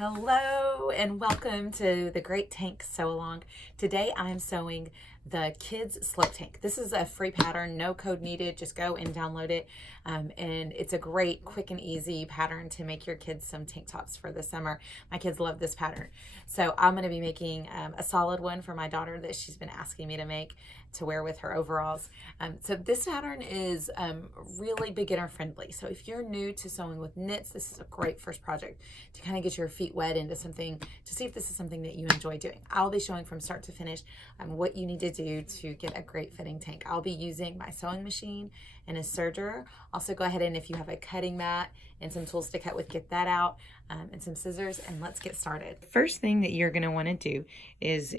Hello and welcome to the Great Tank Sew Along. Today I'm sewing the kids slope tank. This is a free pattern, no code needed, just go and download it. And it's a great, quick and easy pattern to make your kids some tank tops for the summer. My kids love this pattern. So I'm gonna be making a solid one for my daughter that she's been asking me to make to wear with her overalls. So this pattern is really beginner friendly. So if you're new to sewing with knits, this is a great first project to kind of get your feet wet into something, to see if this is something that you enjoy doing. I'll be showing from start to finish what you need to do to get a great fitting tank. I'll be using my sewing machine and a serger. Also go ahead and if you have a cutting mat and some tools to cut with, get that out, and some scissors, and let's get started. First thing that you're gonna wanna do is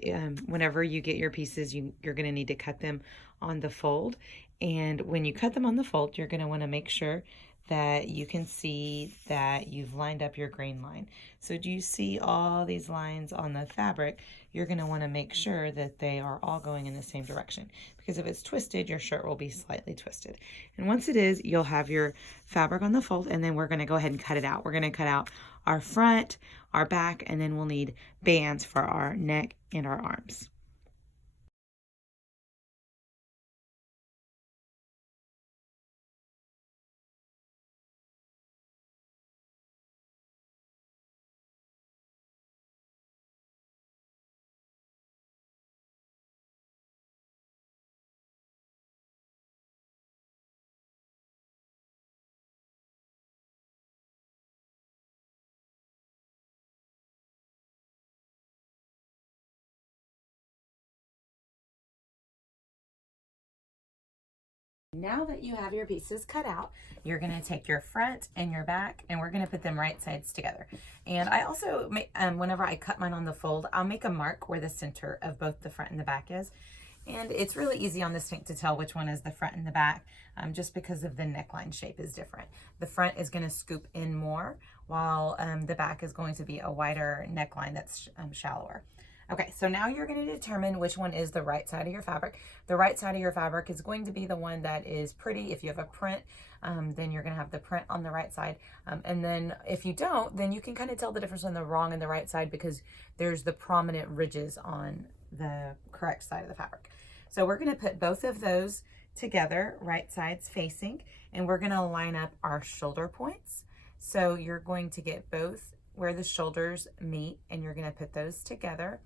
whenever you get your pieces, you're gonna need to cut them on the fold. And when you cut them on the fold, you're gonna wanna make sure that you can see that you've lined up your grain line. So do you see all these lines on the fabric? You're gonna wanna make sure that they are all going in the same direction, because if it's twisted, your shirt will be slightly twisted. And once it is, you'll have your fabric on the fold, and then we're gonna go ahead and cut it out. We're gonna cut out our front, our back, and then we'll need bands for our neck and our arms. Now that you have your pieces cut out, you're going to take your front and your back, and we're going to put them right sides together. And I also make, whenever I cut mine on the fold, I'll make a mark where the center of both the front and the back is. And it's really easy on this tank to tell which one is the front and the back, just because of the neckline shape is different. The front is going to scoop in more, while the back is going to be a wider neckline that's shallower. Okay, so now you're going to determine which one is the right side of your fabric. The right side of your fabric is going to be the one that is pretty. If you have a print, then you're going to have the print on the right side. And then if you don't, then you can kind of tell the difference on the wrong and the right side, because there's the prominent ridges on the correct side of the fabric. So we're going to put both of those together, right sides facing, and we're going to line up our shoulder points. So you're going to get both where the shoulders meet, and you're going to put those together.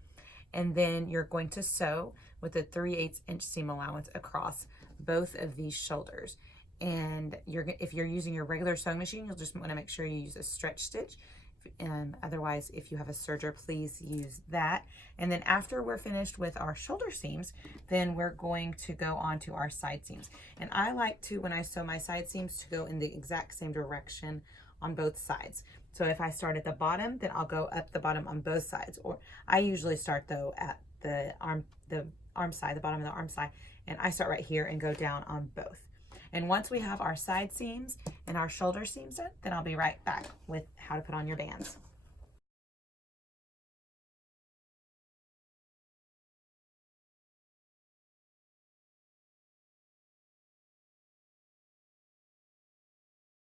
And then you're going to sew with a 3/8 inch seam allowance across both of these shoulders. And if you're using your regular sewing machine, you'll just want to make sure you use a stretch stitch. Otherwise, if you have a serger, please use that. And then after we're finished with our shoulder seams, then we're going to go on to our side seams. And I like to, when I sew my side seams, to go in the exact same direction on both sides. So if I start at the bottom, then I'll go up the bottom on both sides. Or I usually start though at the arm side, the bottom of the arm side, and I start right here and go down on both. And once we have our side seams and our shoulder seams in, then I'll be right back with how to put on your bands.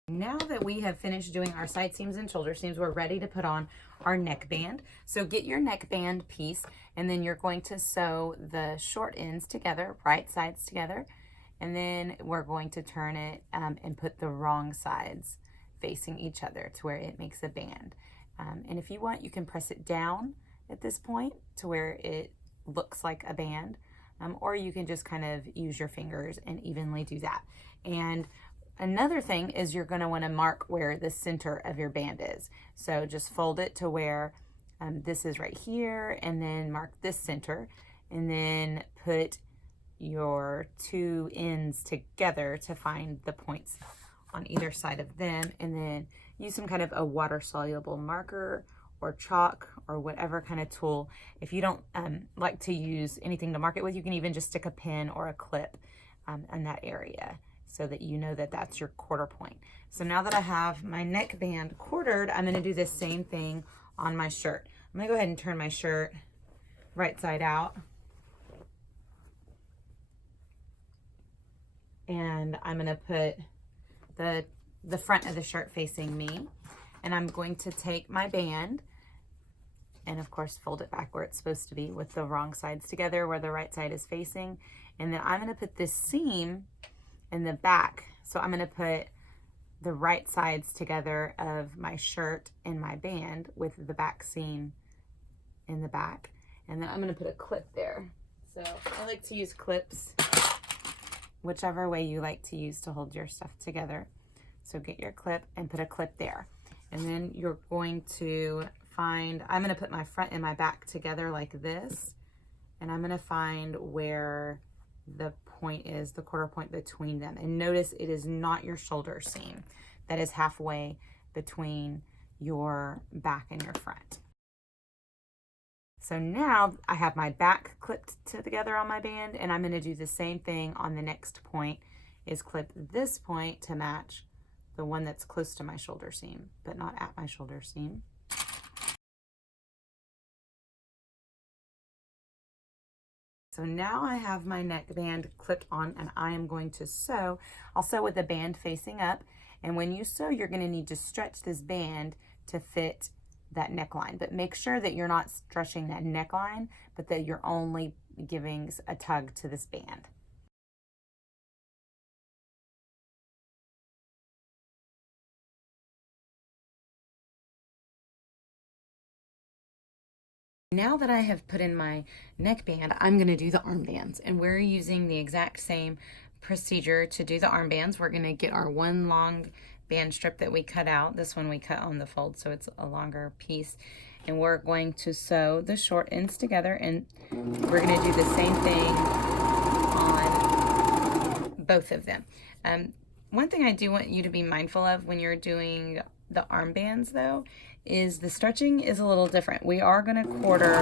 Now that we have finished doing our side seams and shoulder seams, we're ready to put on our neckband. So get your neckband piece, and then you're going to sew the short ends together, right sides together, and then we're going to turn it and put the wrong sides facing each other to where it makes a band. And if you want, you can press it down at this point to where it looks like a band, or you can just kind of use your fingers and evenly do that. And another thing is you're going to want to mark where the center of your band is. So just fold it to where this is right here, and then mark this center, and then put your two ends together to find the points on either side of them, and then use some kind of a water soluble marker or chalk or whatever kind of tool. If you don't like to use anything to mark it with, you can even just stick a pin or a clip in that area, so that you know that that's your quarter point. So now that I have my neckband quartered, I'm gonna do the same thing on my shirt. I'm gonna go ahead and turn my shirt right side out. And I'm gonna put the front of the shirt facing me. And I'm going to take my band and of course fold it back where it's supposed to be with the wrong sides together where the right side is facing. And then I'm going to put this seam in the back. So I'm going to put the right sides together of my shirt and my band with the back seam in the back. And then I'm going to put a clip there. So I like to use clips, whichever way you like to use to hold your stuff together. So get your clip and put a clip there. And then you're going to find, I'm going to put my front and my back together like this. And I'm going to find where the point is, the quarter point between them. And notice it is not your shoulder seam. That is halfway between your back and your front. So now I have my back clipped together on my band, and I'm going to do the same thing on the next point, is clip this point to match the one that's close to my shoulder seam, but not at my shoulder seam. So now I have my neckband clipped on, and I am going to sew. I'll sew with the band facing up, and when you sew, you're going to need to stretch this band to fit that neckline, but make sure that you're not stretching that neckline, but that you're only giving a tug to this band. Now that I have put in my neckband, I'm going to do the armbands, and we're using the exact same procedure to do the armbands. We're going to get our one long band strip that we cut out. This one we cut on the fold, so it's a longer piece. And we're going to sew the short ends together, and we're going to do the same thing on both of them. One thing I do want you to be mindful of when you're doing the armbands, though, is the stretching is a little different. We are going to quarter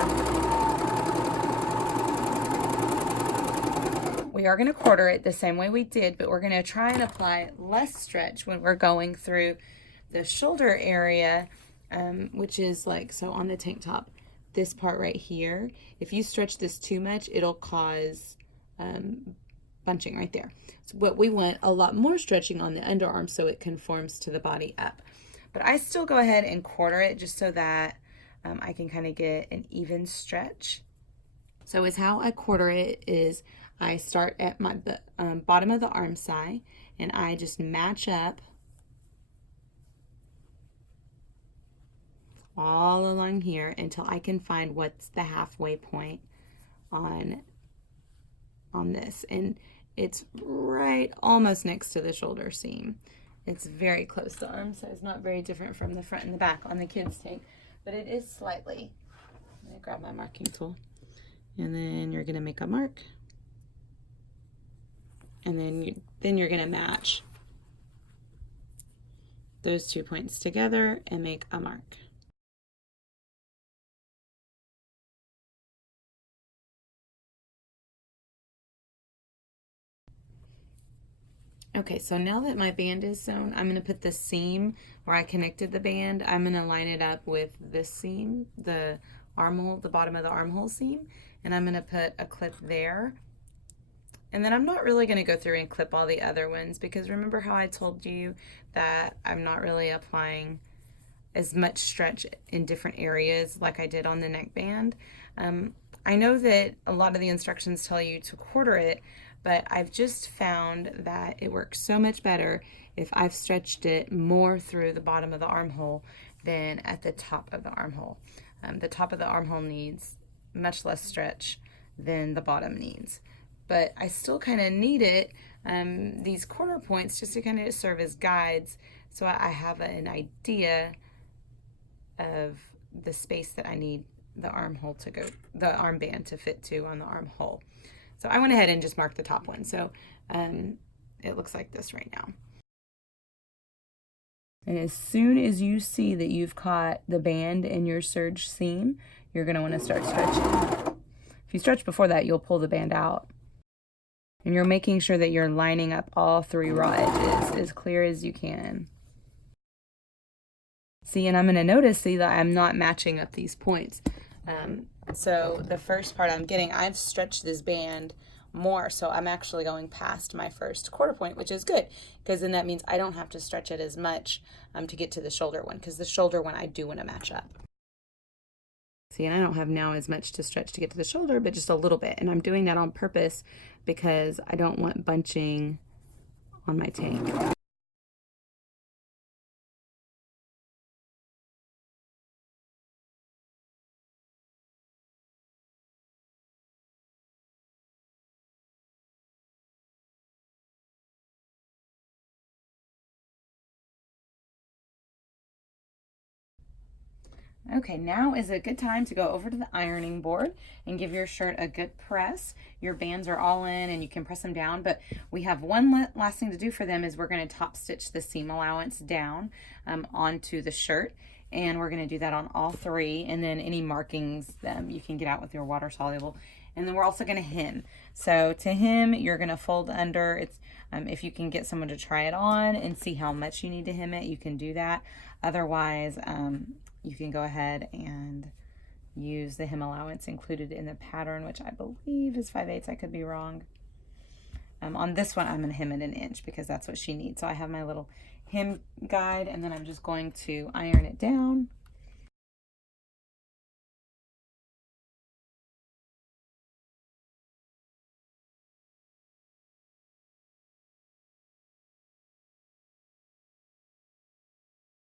it the same way we did, but we're going to try and apply less stretch when we're going through the shoulder area, which is like, so on the tank top, this part right here, if you stretch this too much, it'll cause bunching right there. So what we want a lot more stretching on the underarm so it conforms to the body up. But I still go ahead and quarter it just so that I can kind of get an even stretch. So is how I quarter it is I start at my bottom of the arm side, and I just match up all along here until I can find what's the halfway point on this. And it's right almost next to the shoulder seam. It's very close. The arm size is not very different from the front and the back on the kids' tank, but it is slightly. I'm going to grab my marking tool. And then you're going to make a mark. And then you're going to match those 2 points together and make a mark. Okay, so now that my band is sewn, I'm going to put the seam where I connected the band, I'm going to line it up with this seam, the armhole, the bottom of the armhole seam, and I'm going to put a clip there. And then I'm not really going to go through and clip all the other ones, because remember how I told you that I'm not really applying as much stretch in different areas like I did on the neckband. I know that a lot of the instructions tell you to quarter it, but I've just found that it works so much better if I've stretched it more through the bottom of the armhole than at the top of the armhole. The top of the armhole needs much less stretch than the bottom needs. But I still kind of need it, these quarter points, just to kind of serve as guides, so I have an idea of the space that I need the armhole to go, the armband to fit to on the armhole. So I went ahead and just marked the top one. So it looks like this right now. And as soon as you see that you've caught the band in your serge seam, you're going to want to start stretching. If you stretch before that, you'll pull the band out. And you're making sure that you're lining up all 3 raw edges as clear as you can. See, and I'm going to notice, see, that I'm not matching up these points. So the first part I'm getting, I've stretched this band more, so I'm actually going past my first quarter point, which is good, because then that means I don't have to stretch it as much to get to the shoulder one, because the shoulder one I do want to match up. See, and I don't have now as much to stretch to get to the shoulder, but just a little bit. And I'm doing that on purpose because I don't want bunching on my tank. Okay, now is a good time to go over to the ironing board and give your shirt a good press. Your bands are all in and you can press them down, but we have one last thing to do for them is we're going to top stitch the seam allowance down onto the shirt. And we're going to do that on all three, and then any markings you can get out with your water soluble. And then we're also going to hem. So to hem, you're going to fold under. It's if you can get someone to try it on and see how much you need to hem it, you can do that. Otherwise, you can go ahead and use the hem allowance included in the pattern, which I believe is 5/8. I could be wrong. On this one, I'm going to hem it an inch because that's what she needs. So I have my little hem guide, and then I'm just going to iron it down.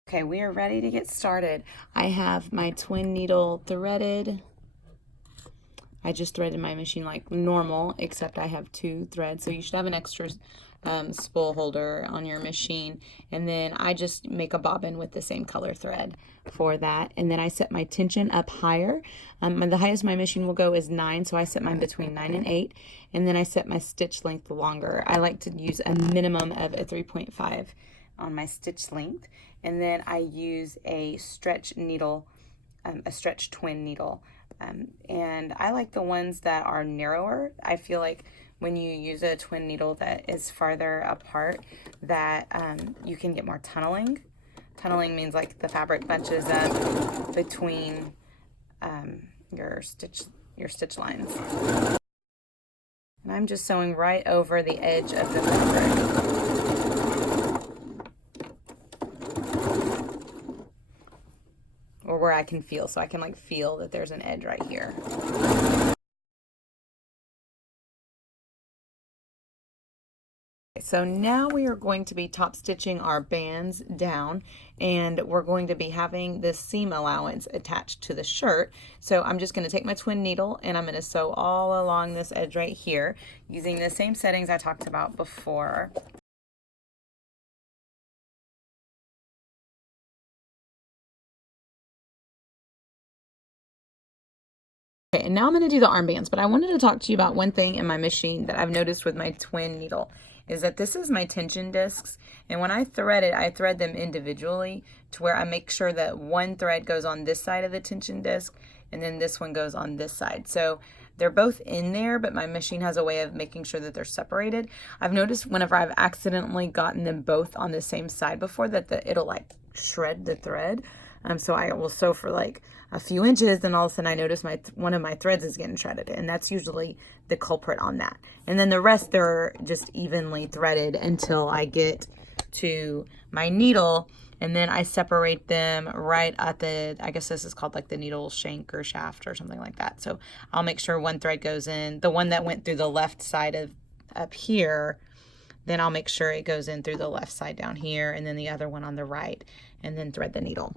Okay, we are ready to get started. I have my twin needle threaded. I just threaded my machine like normal, except I have 2 threads. So you should have an extra spool holder on your machine. And then I just make a bobbin with the same color thread for that. And then I set my tension up higher. The highest my machine will go is 9, so I set mine between 9 and 8. And then I set my stitch length longer. I like to use a minimum of a 3.5 on my stitch length. And then I use a stretch needle, a stretch twin needle. And I like the ones that are narrower. I feel like when you use a twin needle that is farther apart, that you can get more tunneling. Tunneling means like the fabric bunches up between your stitch lines. And I'm just sewing right over the edge of the fabric. Or where I can feel, so I can like feel that there's an edge right here. So now we are going to be top stitching our bands down, and we're going to be having this seam allowance attached to the shirt. So I'm just going to take my twin needle and I'm going to sew all along this edge right here using the same settings I talked about before. Okay, and now I'm going to do the armbands, but I wanted to talk to you about one thing in my machine that I've noticed with my twin needle is that this is my tension discs, and when I thread it, I thread them individually to where I make sure that one thread goes on this side of the tension disc and then this one goes on this side. So they're both in there, but my machine has a way of making sure that they're separated. I've noticed whenever I've accidentally gotten them both on the same side before that it'll like shred the thread. So I will sew for like a few inches, and all of a sudden I notice one of my threads is getting shredded, and that's usually the culprit on that. And then the rest, they're just evenly threaded until I get to my needle, and then I separate them right at the, I guess this is called like the needle shank or shaft or something like that. So I'll make sure one thread goes in, the one that went through the left side of up here, then I'll make sure it goes in through the left side down here, and then the other one on the right, and then thread the needle.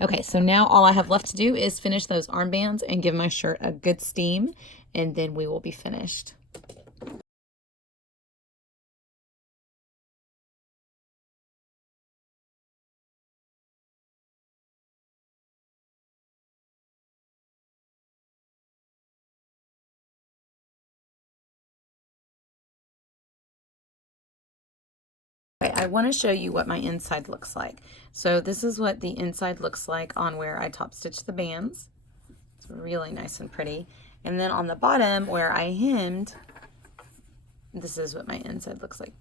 Okay, so now all I have left to do is finish those armbands and give my shirt a good steam, and then we will be finished. I want to show you what my inside looks like. So this is what the inside looks like on where I top stitch the bands. It's really nice and pretty. And then on the bottom where I hemmed, this is what my inside looks like.